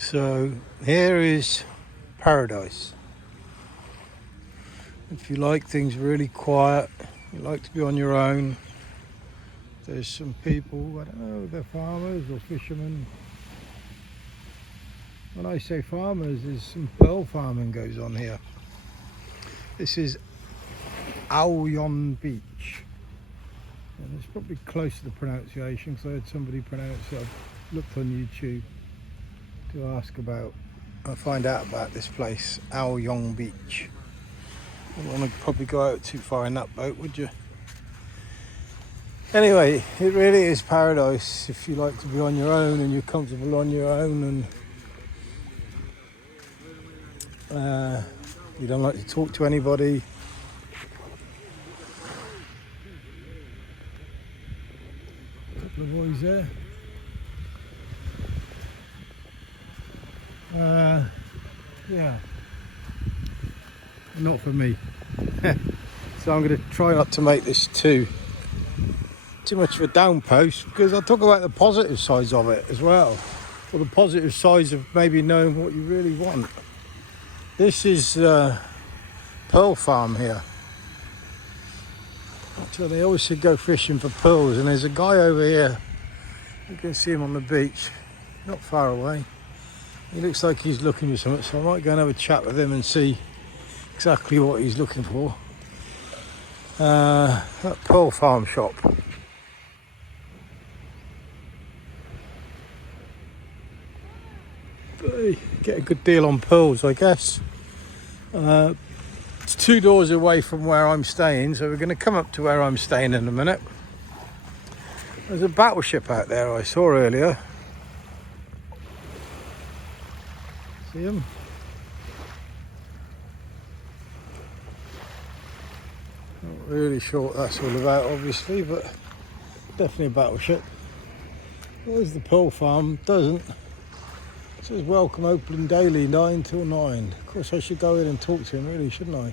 So here is paradise. If you like things really quiet, you like to be on your own, there's some people, I don't know if they're farmers or fishermen. When I say farmers, there's some pearl farming goes on here. This is Yon Beach. And it's probably close to the pronunciation because I heard somebody pronounce it. I looked on YouTube to ask about, I find out about this place, Yon Beach. You wouldn't want to probably go out too far in that boat, would you? Anyway, it really is paradise if you like to be on your own and you're comfortable on your own and you don't like to talk to anybody. A couple of boys there. Yeah, not for me. So I'm going to try not to make this too much of a down post, because I'll talk about the positive sides of it as well, or the positive sides of maybe knowing what you really want. This is pearl farm here. So they always should go fishing for pearls, and there's a guy over here, you can see him on the beach, not far away. He looks like he's looking for something, so I might go and have a chat with him and see exactly what he's looking for. That pearl farm shop. Get a good deal on pearls, I guess. It's 2 doors away from where I'm staying, so we're going to come up to where I'm staying in a minute. There's a battleship out there I saw earlier. See them? Not really sure what that's all about, obviously, but definitely a battleship. There's the pearl farm. Doesn't. It says welcome open daily 9 till 9. Of course I should go in and talk to him, really, shouldn't I?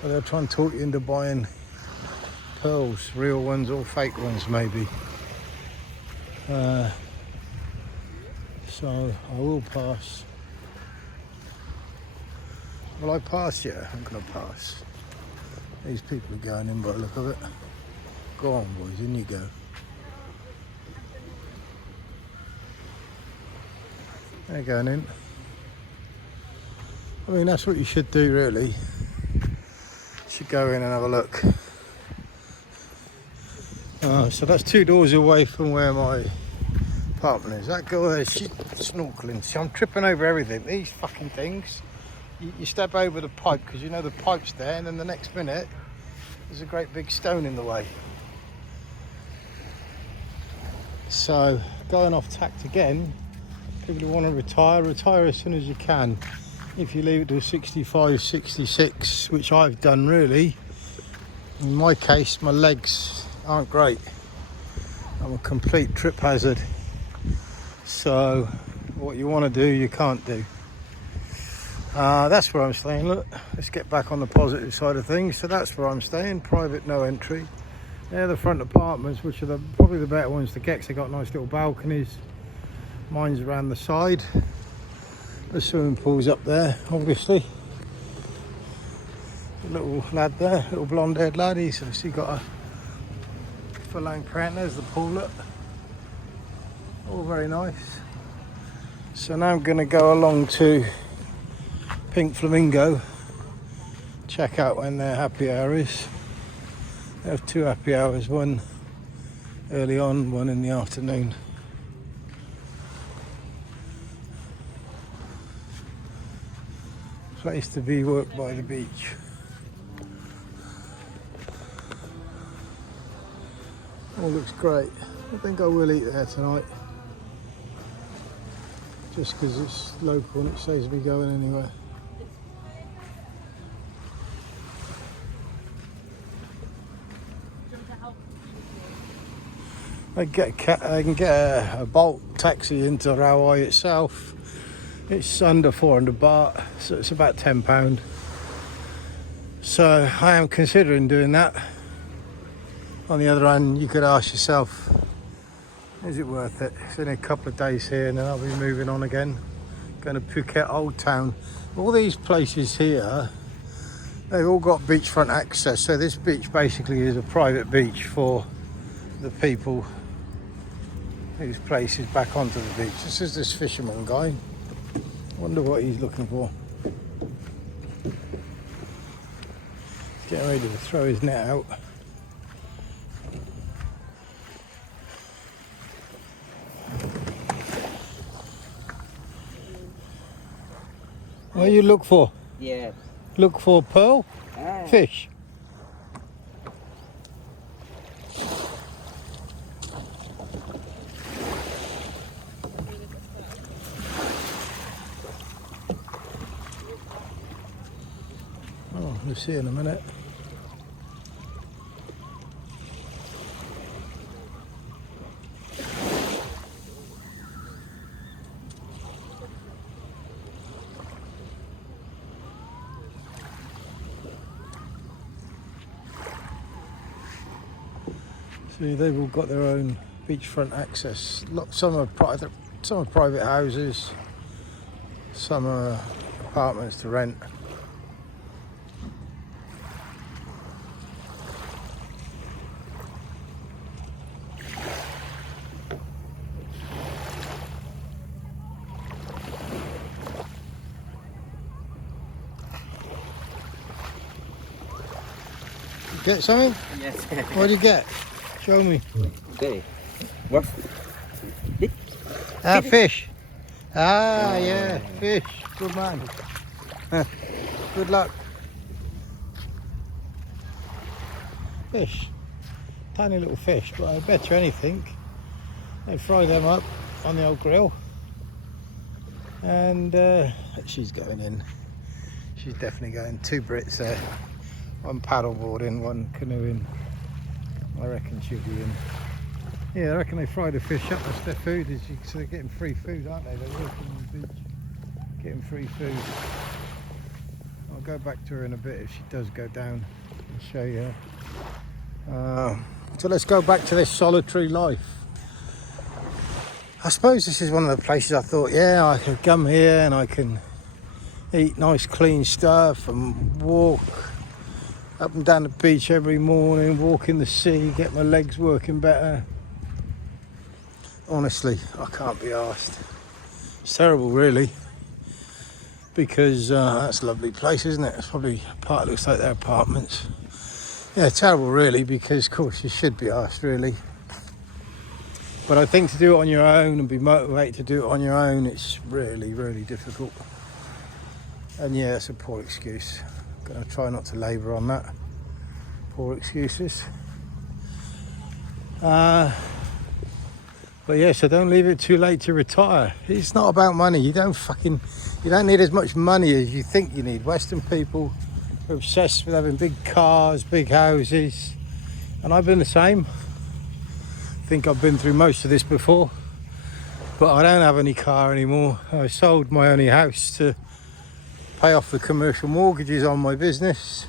But they'll try and talk you into buying pearls, real ones or fake ones maybe. So I will pass. Will I pass? Yeah, I'm going to pass. These people are going in by the look of it. Go on boys, in you go. They're going in. I mean, that's what you should do, really. You should go in and have a look. So that's 2 doors away from where my apartment is. That girl there, she's snorkeling. See, I'm tripping over everything. These fucking things. You step over the pipe because you know the pipe's there, and then the next minute there's a great big stone in the way. So going off tact again. People who want to retire as soon as you can. If you leave it to 65, 66, which I've done really. In my case, my legs aren't great. I'm a complete trip hazard. So what you want to do, you can't do. That's where I'm staying. Look, let's get back on the positive side of things. So that's where I'm staying, private, no entry. They're the front apartments, which are probably the better ones to get, because they've got nice little balconies. Mine's around the side. The swimming pool's up there, obviously. The little lad there, little blonde-haired lad, he's obviously got a full-length print. There's the pool, look. All very nice. So now I'm going to go along to Pink Flamingo, check out when their happy hour is. They have 2 happy hours, one early on, one in the afternoon. Place to be, work by the beach. All looks great. I think I will eat there tonight. Just because it's local and it saves me going anywhere. I can get a Bolt taxi into Rawai itself. It's under 400 baht, so it's about £10. So I am considering doing that. On the other hand, you could ask yourself, is it worth it? It's only a couple of days here and then I'll be moving on again. Going to Phuket Old Town. All these places here, they've all got beachfront access. So this beach basically is a private beach for the people whose place is back onto the beach. This is this fisherman guy. I wonder what he's looking for. Getting ready to throw his net out. What do you look for? Yeah. Look for pearl? Fish? Oh, we'll see in a minute. See, they've all got their own beachfront access. Some are private houses, some are apartments to rent. Get something? Yes. What did you get? Show me. Okay. What? Ah, fish. Ah, yeah, fish. Good man. Good luck. Fish. Tiny little fish, but I bet you anything they fry them up on the old grill. And she's going in. She's definitely going. 2 Brits there. One paddleboarding, one canoeing. I reckon she'll be in. Yeah, I reckon they fry the fish up. That's their food. So they're getting free food, aren't they? They're working on the beach, getting free food. I'll go back to her in a bit if she does go down and show you her. So let's go back to this solitary life. I suppose this is one of the places I thought, yeah, I could come here and I can eat nice clean stuff and walk up and down the beach every morning, walk in the sea, get my legs working better. Honestly, I can't be arsed. It's terrible really, because that's a lovely place, isn't it? It's probably looks like their apartments. Yeah, terrible really, because of course you should be arsed really. But I think to do it on your own and be motivated to do it on your own, it's really, really difficult. And yeah, it's a poor excuse. I'm going to try not to labour on that. Poor excuses. But yeah, so don't leave it too late to retire. It's not about money. You don't need as much money as you think you need. Western people are obsessed with having big cars, big houses. And I've been the same. I think I've been through most of this before. But I don't have any car anymore. I sold my only house to pay off the commercial mortgages on my business.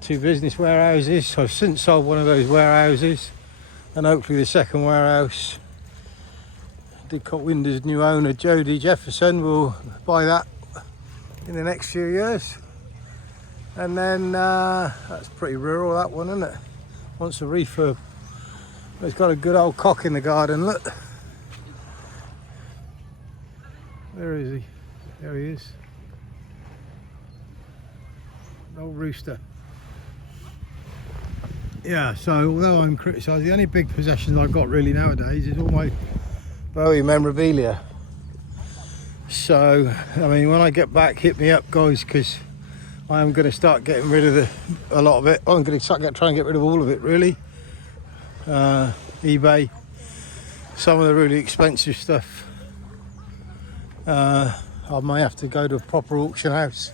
2 business warehouses. I've since sold one of those warehouses, and hopefully the second warehouse, Didcot Windows' new owner Jodie Jefferson will buy that in the next few years. And then that's pretty rural, that one, isn't it? Wants a refurb. It's got a good old cock in the garden, look. Where is he? There he is. Old rooster. Yeah, so although I'm criticised, the only big possessions I've got really nowadays is all my Bowie memorabilia. So, I mean, when I get back, hit me up, guys, because I am going to start getting rid of a lot of it. I'm going to try and get rid of all of it, really. eBay, some of the really expensive stuff. I might have to go to a proper auction house,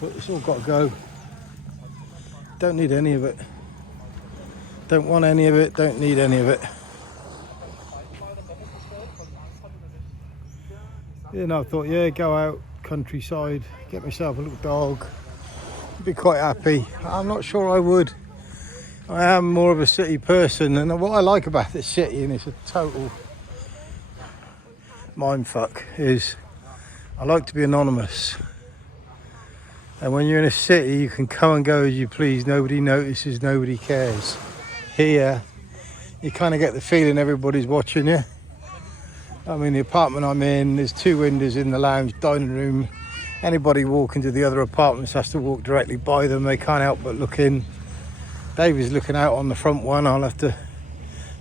but it's all got to go. Don't need any of it. Don't want any of it. Don't need any of it. You know, I thought, yeah, go out countryside, get myself a little dog, be quite happy. I'm not sure I would. I am more of a city person, and what I like about this city, and it's a total mindfuck is I like to be anonymous. And when you're in a city, you can come and go as you please. Nobody notices, nobody cares. Here, you kind of get the feeling everybody's watching you. I mean, the apartment I'm in, there's 2 windows in the lounge, dining room. Anybody walking to the other apartments has to walk directly by them. They can't help but look in. David's looking out on the front one. I'll have to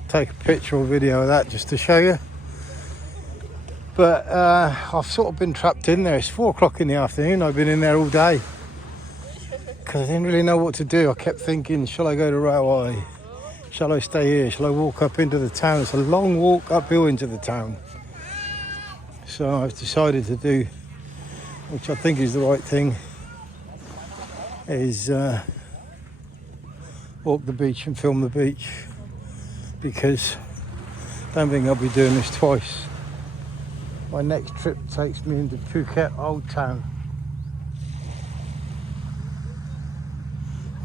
take a picture or video of that just to show you. But I've sort of been trapped in there. It's 4 o'clock in the afternoon. I've been in there all day because I didn't really know what to do. I kept thinking, shall I go to Rawai? Shall I stay here? Shall I walk up into the town? It's a long walk uphill into the town. So I've decided to do, which I think is the right thing, is walk the beach and film the beach, because I don't think I'll be doing this twice. My next trip takes me into Phuket Old Town.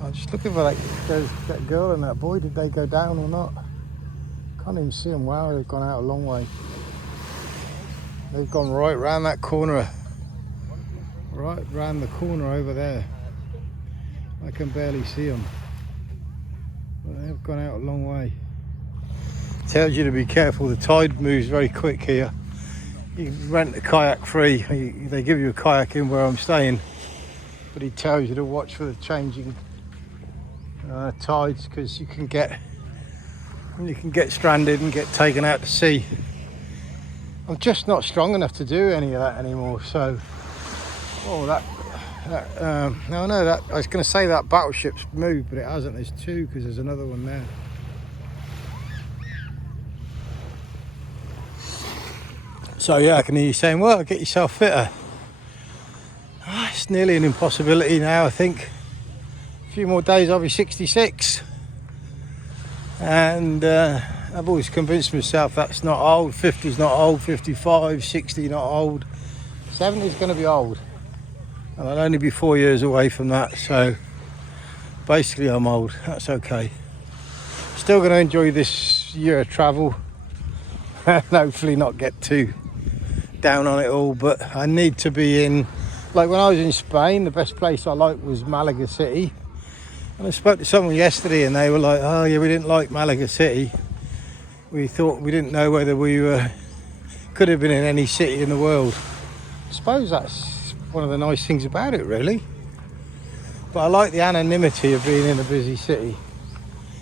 I'm just looking for that girl and that boy. Did they go down or not? Can't even see them. Wow, they've gone out a long way. They've gone right round that corner. Right round the corner over there. I can barely see them. But they've gone out a long way. Tells you to be careful. The tide moves very quick here. You can rent a kayak free. They give you a kayak in where I'm staying, but he tells you to watch for the changing tides, because you can get stranded and get taken out to sea. I'm just not strong enough to do any of that anymore. So, that I was going to say that battleship's moved, but it hasn't. There's 2 because there's another one there. So yeah, I can hear you saying, well, get yourself fitter. It's nearly an impossibility now, I think. A few more days, I'll be 66. And I've always convinced myself that's not old. 50's not old, 55, 60 not old. 70's going to be old. And I'll only be 4 years away from that, so basically I'm old. That's okay. Still going to enjoy this year of travel and hopefully not get too down on it all, but I need to be in, like when I was in Spain, the best place I liked was Malaga City. And I spoke to someone yesterday and they were like, oh yeah, we didn't like Malaga City. We didn't know whether we could have been in any city in the world. I suppose that's one of the nice things about it, really. But I like the anonymity of being in a busy city.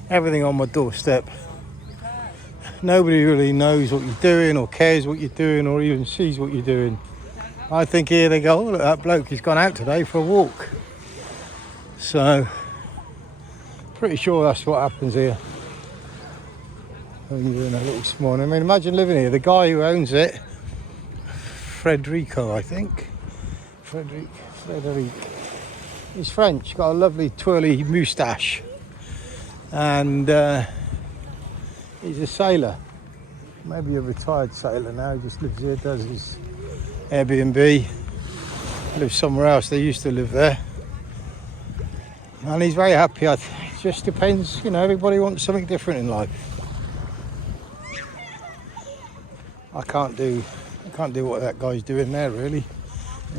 Everything on my doorstep. Nobody really knows what you're doing or cares what you're doing or even sees what you're doing. I think here they go, oh, look, that bloke has gone out today for a walk. So, pretty sure that's what happens here. When you're doing a little small. I mean, imagine living here. The guy who owns it, Frederico, I think. Frederic. He's French, got a lovely twirly moustache. And he's a sailor, maybe a retired sailor now. He just lives here, does his Airbnb, lives somewhere else. They used to live there, and he's very happy. It just depends, everybody wants something different in life. I can't do what that guy's doing there, really.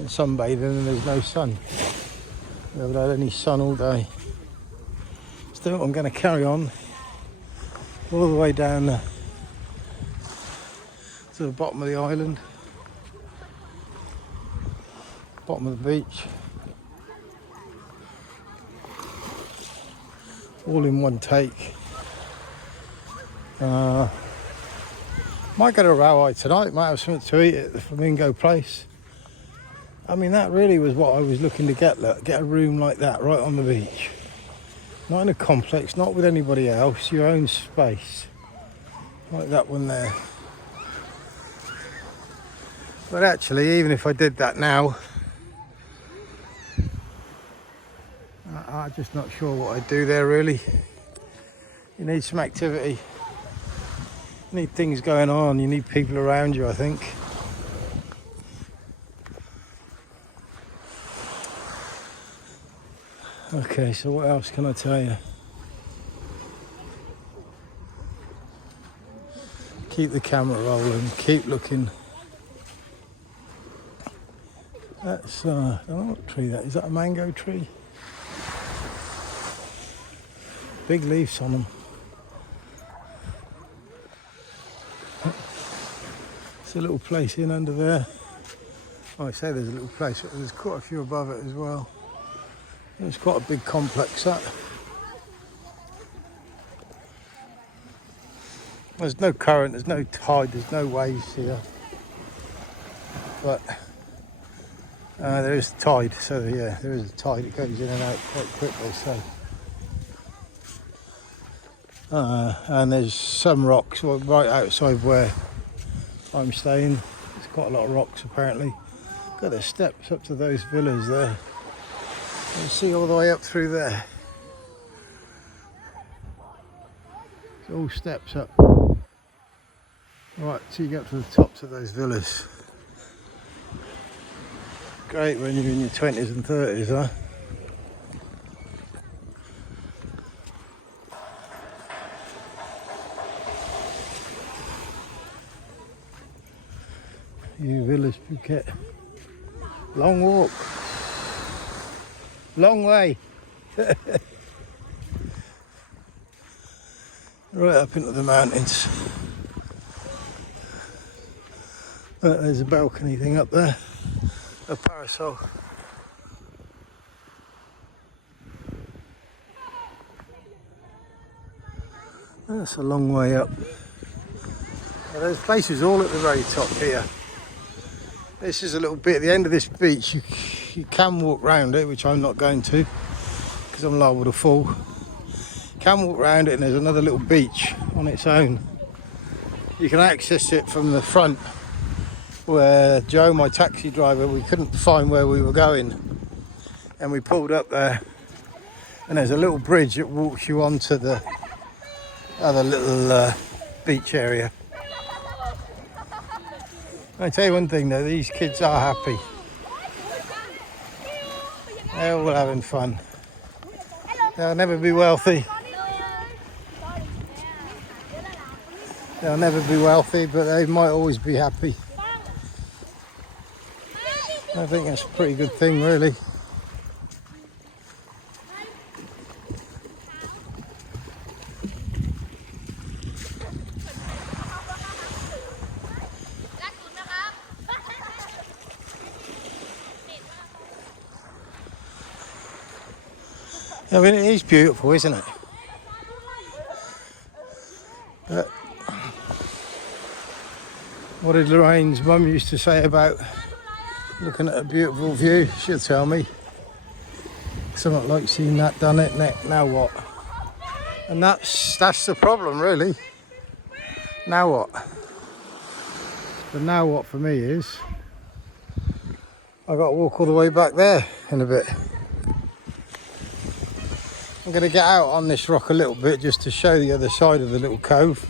Sunbathing and there's no sun. We haven't had any sun all day. Still, I'm going to carry on all the way down to the bottom of the island, bottom of the beach, all in one take. Might go to Rawai tonight, might have something to eat at the Flamingo place. I mean, that really was what I was looking to get a room like that right on the beach. Not in a complex, not with anybody else, your own space. Like that one there. But actually, even if I did that now, I'm just not sure what I'd do there, really. You need some activity. You need things going on. You need people around you, I think. Okay, so what else can I tell you? Keep the camera rolling, keep looking. That's, I don't know what tree that is. Is that a mango tree? Big leaves on them. It's a little place in under there. Oh, I say there's a little place, but there's quite a few above it as well. It's quite a big complex, that. There's no current, there's no tide, there's no waves here. But there is tide, so yeah, there is a tide. It goes in and out quite quickly, so. And there's some rocks right outside where I'm staying. There's quite a lot of rocks apparently. Got the steps up to those villas there. You can see all the way up through there. It's all steps up. Right, so you get up to the tops of those villas. Great when you're in your 20s and 30s, huh? You Villas, Phuket. Long walk. Long way. Right up into the mountains. There's a balcony thing up there. A parasol. That's a long way up. Now, there's places all at the very top here. This is a little bit at the end of this beach. You can walk round it, which I'm not going to because I'm liable to fall. You can walk round it, and there's another little beach on its own. You can access it from the front, where Joe, my taxi driver, we couldn't find where we were going, and we pulled up there, and there's a little bridge that walks you onto the other little beach area. I tell you one thing though, these kids are happy. They're all having fun. They'll never be wealthy. They'll never be wealthy, but they might always be happy. I think that's a pretty good thing, really. I mean, it is beautiful, isn't it? But what did Lorraine's mum used to say about looking at a beautiful view? She'll tell me. Something like seeing that done it, now what? And that's the problem, really. Now what? The now what for me is I've got to walk all the way back there in a bit. I'm going to get out on this rock a little bit just to show the other side of the little cove.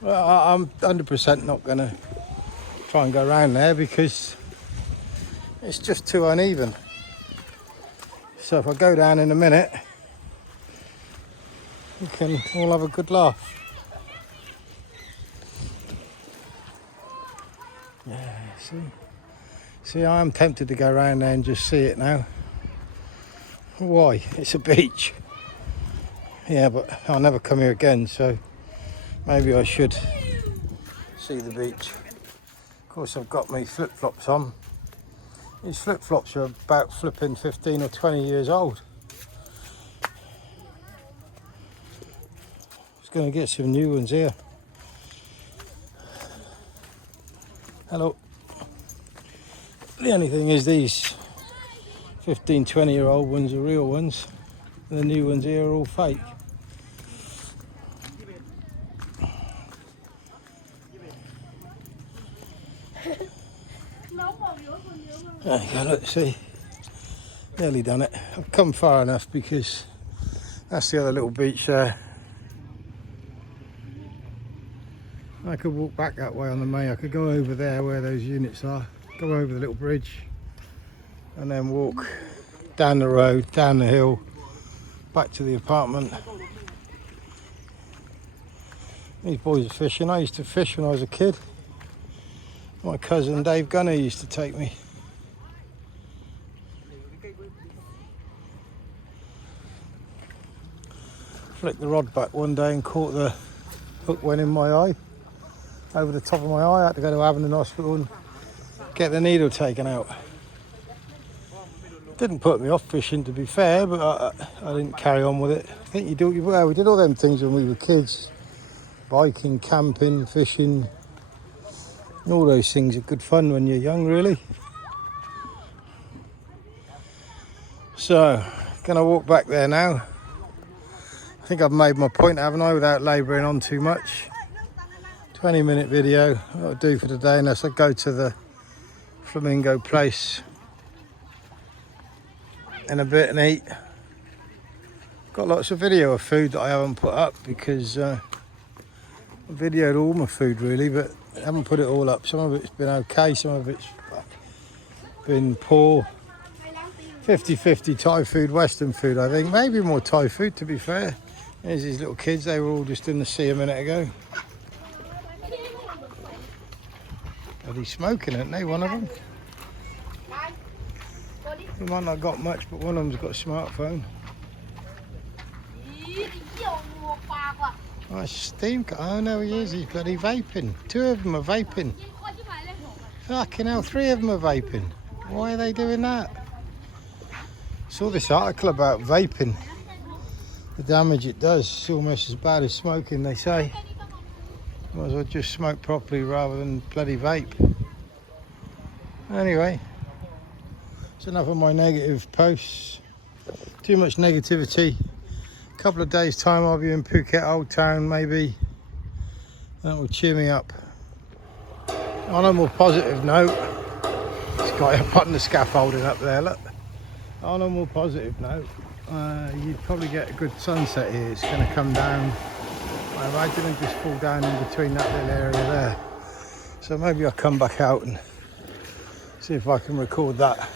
Well, I'm 100% not going to try and go around there because it's just too uneven. So if I go down in a minute, we can all have a good laugh. Yeah, see, I am tempted to go around there and just see it now. Why? It's a beach. Yeah, but I'll never come here again, so maybe I should see the beach. Of course, I've got my flip-flops on. These flip-flops are about flipping 15 or 20 years old. I was going to get some new ones here. Hello. The only thing is these 15, 20-year-old ones are real ones, and the new ones here are all fake. There you go, let's see. Nearly done it. I've come far enough because that's the other little beach there. I could walk back that way on the main. I could go over there where those units are, go over the little bridge, and then walk down the road, down the hill, back to the apartment. These boys are fishing. I used to fish when I was a kid. My cousin Dave Gunner used to take me. flicked the rod back one day and caught the hook, went in my eye, over the top of my eye. I had to go to Abingdon Hospital and get the needle taken out. Didn't put me off fishing, to be fair, but I didn't carry on with it. I think we did all them things when we were kids. Biking, camping, fishing. All those things are good fun when you're young, really. So, gonna walk back there now. I think I've made my point, haven't I, without labouring on too much. 20-minute video, that'll do for today, unless I go to the Flamingo place in a bit and eat. Got lots of video of food that I haven't put up because I videoed all my food really, but I haven't put it all up. Some of it's been okay, some of it's been poor. 50-50 Thai food, Western food, I think. Maybe more Thai food, to be fair. There's these little kids, they were all just in the sea a minute ago. Are they smoking, aren't they, one of them? They might not have got much, but one of them's got a smartphone. Oh, steam. Oh no, he is. He's bloody vaping. 2 of them are vaping. Fucking hell, 3 of them are vaping. Why are they doing that? Saw this article about vaping. The damage it does. It's almost as bad as smoking, they say. Might as well just smoke properly rather than bloody vape. Anyway, that's enough of my negative posts. Too much negativity. Couple of days time I'll be in Phuket Old Town maybe. That will cheer me up. On a more positive note, this guy up on the scaffolding up there, look. On a more positive note, you'd probably get a good sunset here. It's going to come down, I imagine, and just fall down in between that little area there. So maybe I'll come back out and see if I can record that.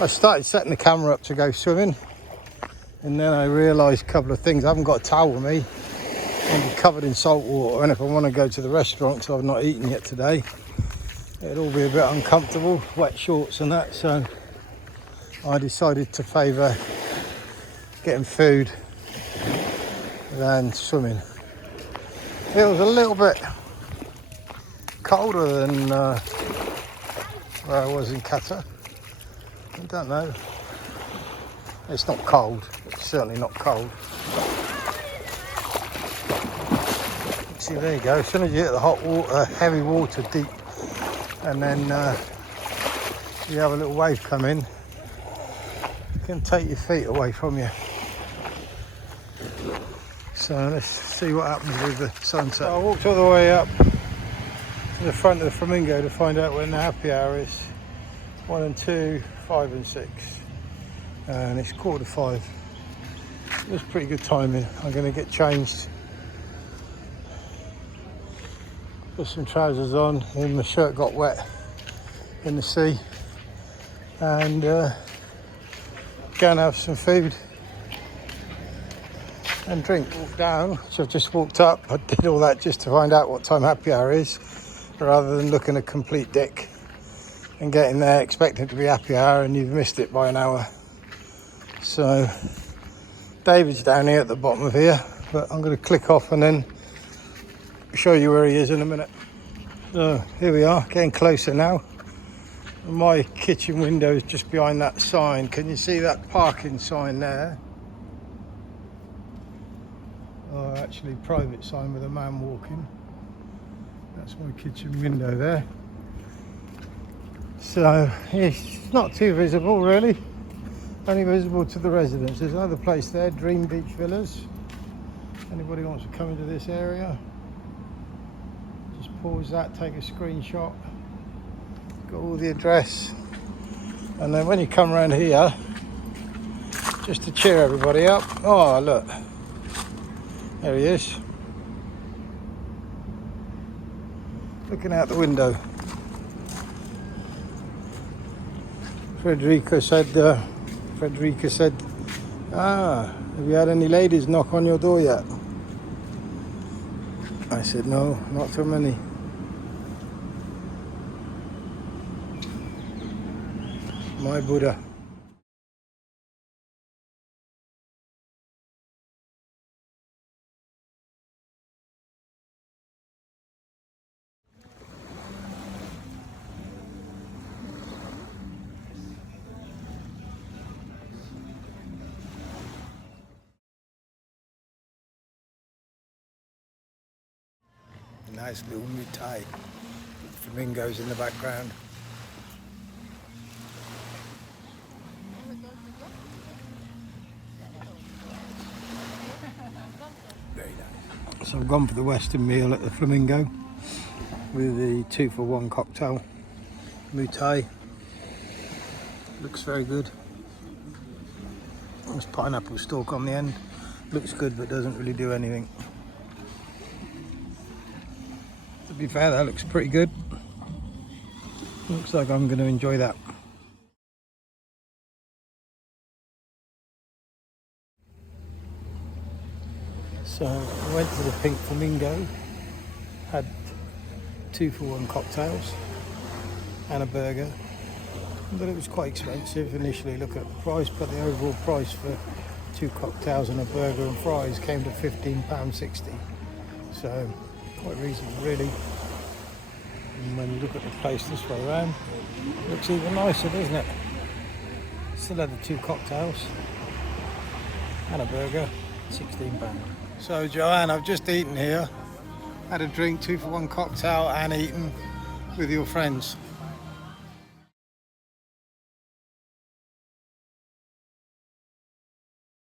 I started setting the camera up to go swimming, and then I realised a couple of things. I haven't got a towel with me. I'll be covered in salt water, and if I want to go to the restaurant, because I've not eaten yet today, it'll all be a bit uncomfortable, wet shorts and that, so I decided to favour getting food than swimming. It was a little bit colder than where I was in Qatar. I don't know. It's not cold. It's certainly not cold. See, there you go. As soon as you hit the hot water, heavy water deep, and then you have a little wave come in, it can take your feet away from you. So let's see what happens with the sunset. I walked all the way up to the front of the Flamingo to find out when the happy hour is. 1 and 2, 5 and 6, and it's 4:45. It was pretty good timing. I'm going to get changed, put some trousers on, and my shirt got wet in the sea, and go and have some food and drink. Walk down, so I've just walked up. I did all that just to find out what time happy hour is, rather than looking a complete dick and getting there expecting it to be happy hour and you've missed it by an hour. So David's down here at the bottom of here, but I'm going to click off and then show you where he is in a minute. So here we are, getting closer now. My kitchen window is just behind that sign. Can you see that parking sign there? Oh, actually private sign with a man walking. That's my kitchen window there. So it's not too visible really, only visible to the residents. There's another place there, Yon Beach Villas. Anybody wants to come into this area, just pause that, take a screenshot, got all the address, and then when you come around here, just to cheer everybody up, oh look, there he is, looking out the window. Frederica said, have you had any ladies knock on your door yet? I said, no, not so many. My Buddha. nice little mutai. Flamingos in the background. Very nice. So I've gone for the Western meal at the Flamingo with the 2-for-1 cocktail. Mutai. Looks very good. There's pineapple stalk on the end. Looks good but doesn't really do anything. To be fair, that looks pretty good. Looks like I'm going to enjoy that. So I went to the Pink Flamingo, had 2-for-1 cocktails and a burger. But it was quite expensive initially. Look at the price, but the overall price for 2 cocktails and a burger and fries came to £15.60. So quite reasonable really. And when you look at the place this way around, it looks even nicer, doesn't it? Still had the 2 cocktails and a burger, £16. So Joanne, I've just eaten here. Had a drink, 2-for-1 cocktail and eaten with your friends.